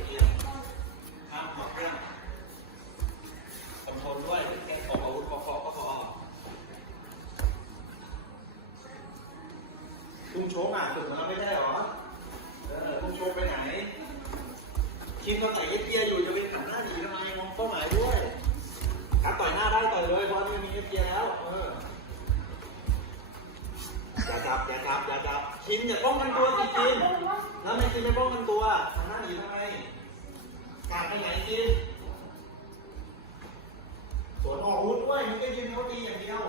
งเกียร์ห้ามหัวเครื่องคอนโทรลด้วยแค่ออกอาวุธพอๆก็พอตุ้งโชกอะฝึกมาแล้วไม่ได้หรอ เออตุ้งโชกไปไหน ทีมเราใส่เกียร์อยู่จะไปหันหน้าหนีทำไมมองเป้าหมายด้วยครับต่อยหน้าได้ต่อยเลยเพราะไม่มีเกียร์แล้วเอออย่าจับอย่าจับอย่าจับทีมอย่าป้องกันตัวสิทีมแล้วไม่ทีมไม่ป้องกันตัวหันหน้าหนีทำไมกาดไปไหนทีมสวนออกอาวุธด้วยมันก็ยืนเขาดีอย่างเดียว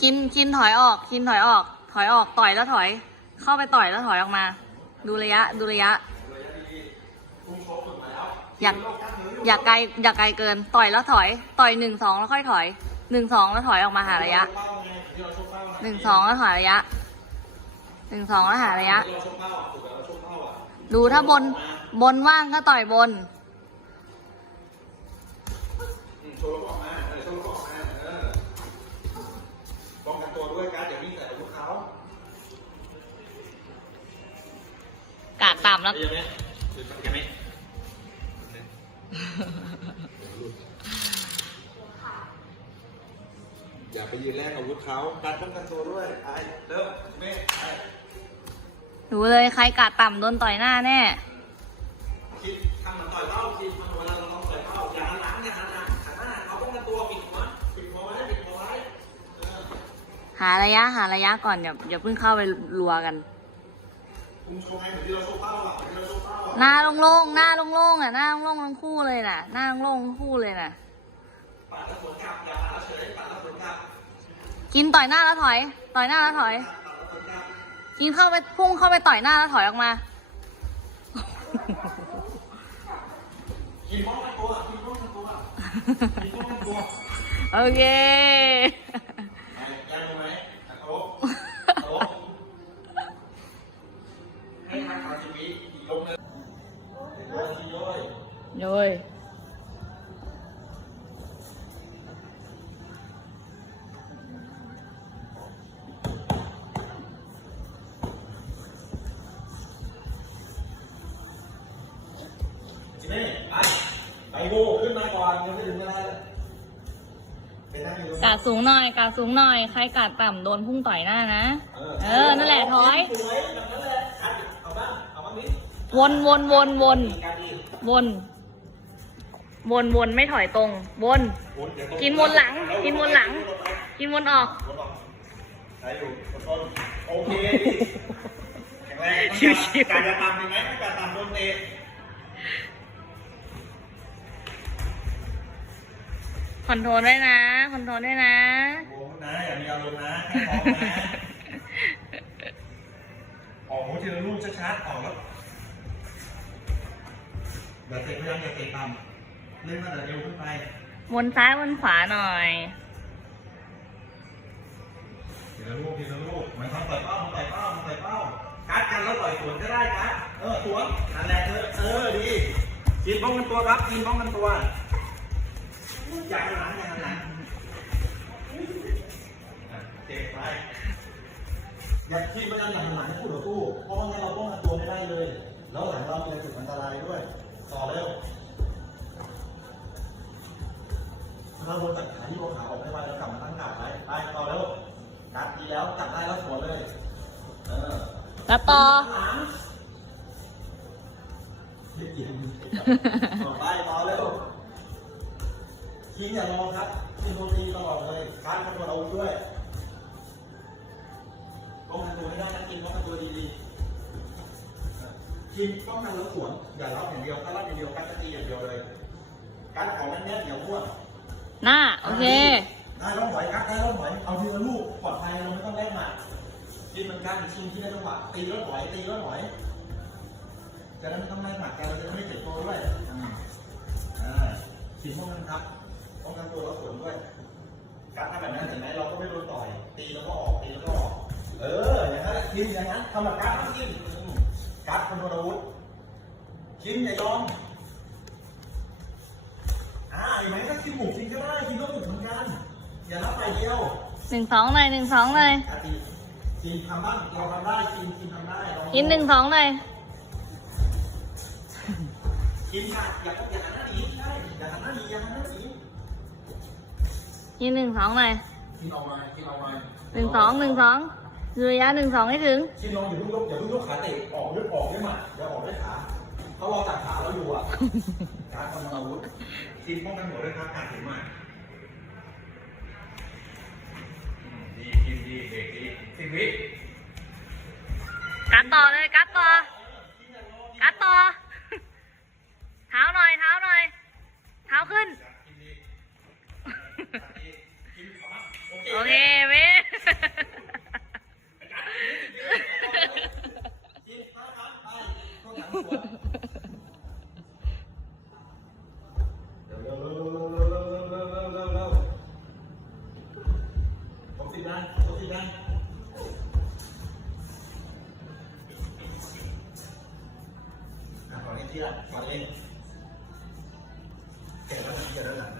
คินคินถอยออก คินถอยออก ถอยออกต่อยแล้วถอย เข้าไปต่อยแล้วถอยออกมา ดูระยะ ดูระยะ อยากอย่าไกลอย่าไกลเกิน ต่อยแล้วถอย ต่อยหนึ่งสองแล้วค่อยถอยหนึ่งสองแล้วถอยออกมาหาระยะหนึ่งสองแล้วถอยระยะหนึ่งสองแล้วหาระยะ ดูถ้าบนบนว่างก็ต่อยบนโชว์แล้วออกมา กาดต่ำแล้วเห็นไหมเห็นไหมอย่าไปยืนแลกอาวุธเขาการป้องกันตัวด้วยไอ้เริ่มเมฆไอ้ดูเลยใครกาดต่ำโดนต่อยหน้าแน่ คิดทำเหมือนต่อยเป้าคิดมันเวลาเราต้องต่อยเป้าอย่าหันหลังอย่าหันหลังหันหน้าเขาป้องกันตัวปิดหัวปิดหัวไว้ปิดหัวไว้เออหาระยะหาระยะก่อนอย่าอย่าเพิ่งเข้าไปรัวกันคุณโชว์ให้เหมือนที่เราโชว์เป้าอะเหมือนที่เราโชว์เป้าอะหน้าโล่งๆหน้าโล่งๆอะหน้าโล่งๆทั้งคู่เลยน่ะ หน้าโล่งๆทั้งคู่เลยน่ะปัดแล้วสวนกลับอย่าปัดแล้วเฉยปัดแล้วสวนกลับกินต่อยหน้าแล้วถอย ต่อยหน้าแล้วถอยปัดแล้วสวนกลับกินเข้าไปพุ่งเข้าไปต่อยหน้าแล้วถอยออกมากินป้อ กาดสูงหน่อยกาดสูงหน่อย ใครกาดต่ำโดนพุ่งต่อยหน้านะ เออ นั่นแหละถอยสวยแบบนั้นแหละเอาบ้างเอาบ้างนิดวนวนวนวนการดีวน วนวนไม่ถอยตรง วน กินวนหลัง กินวนหลัง กินวนออกวนออกได้อยู่ต้นโอเคแข็งแรงชิวๆการจะตามดีไหมการตามโดนเตะ อนโทรลด้วยนะคอนโทรลด้วยนะ โอ้โหนะอย่ามีอารมณ์นะแค่พร้อมนะออกหัวทีละลูกชัดๆออกแล้วอย่าเตะพยายามอย่าเตะต่ำเล่นมาแต่เร็วขึ้นไปวนซ้ายวนขวาหน่อยทีละลูกทีละลูกมันทำต่อยเป้ามันต่อยเป้ามันต่อยเป้ากัดกันแล้วต่อยสวนก็ได้กัดเออสวนนั่นแหละเออเออดีกินป้องกันตัวครับกินป้องกันตัว อย่าหันหลังอย่าหันหลังอะเตะไปอย่าคิดว่าจะอย่าหันหลังให้คู่ต่อสู้เพราะว่างั้นเราป้องกันตัวไม่ได้เลย แล้วหลังเรามีจุดอันตรายด้วย ต่อเร็วถ้าโดนตัดขาที่โดนขาออกไม่ไหวแล้วกลับมาตั้งกาดไว้ไปต่อเร็วกัดดีแล้วจับได้แล้วสวนเลย เออแล้วต่อห ทีมอย่ารอครับทีมโดนตีตลอดเลยการคำนวณอาวุธด้วยป้องกันตัวไม่ได้นะทีมป้องกันตัวดีๆทีมป้องกันแล้วสวนอย่ารับอย่างเดียวถ้ารับอย่างเดียวการจะตีอย่างเดียวเลย การของนั้นเนี่ยเดี๋ยวพวกหน้าโอเคได้ร่องหอยครับได้ร่องหอยเอาทีละลูกปลอดภัยเราไม่ต้องแลกหมากทีมเหมือนกันทีมที่ได้จังหวะตีร่องหอยตีร่องหอยจะได้ไม่ต้องแลกหมากกันเราจะไม่เจ็บตัวด้วยอืมอ่าทีมป้องกันครับ ป้องกันตัวแล้วสวนด้วย การทำแบบนั้นเห็นไหมเราก็ไม่โดนต่อย ตีแล้วก็ออกตีแล้วก็ออกเอออย่างนั้นแหละทีมอย่างนั้นทำแบบการดทั้งทีมอืมการดคนโดนอาวุธทีมอย่ายอมอ่าเห็นไหมถ้าทีมหมุกทีมก็ได้ทีมก็หมุกเหมือนกันอย่ารับไปเดียวหนึ่งสองเลยหนึ่งสองเลยอะทีมทีมทำบ้างเราทำได้ทีมทีมทำได้ลองดูยินหนึ่งสองเลยทีมขาดอย่าอย่าหันหน้าหนีใช่อย่าหันหน้าหนีอย่าหันหน้าหนี ยินหนึ่งสองเลยทีมเอามาทีมเอามาหนึ่งสองหนึ่งสองดูระยะหนึ่งสองให้ถึงทีมลองอย่าเพิ่งยกอย่าเพิ่งยกขาเตะออกยกออกด้วยหมัดอย่าออกด้วยขาเขารอจับขาเราอยู่อะการทำอาวุธทีมป้องกันหัวด้วยครับการถือหมัดอืมดีทีมดีเด็กดีสิบวิกัดต่อเลยกัดต่อกัดต่อเท้าหน่อยเท้าหน่อยเท้าขึ้น โอเคเว้ยขวเราเล่นที่ลเขอเล่นแก่แล้วนะเยอะแล้วนะ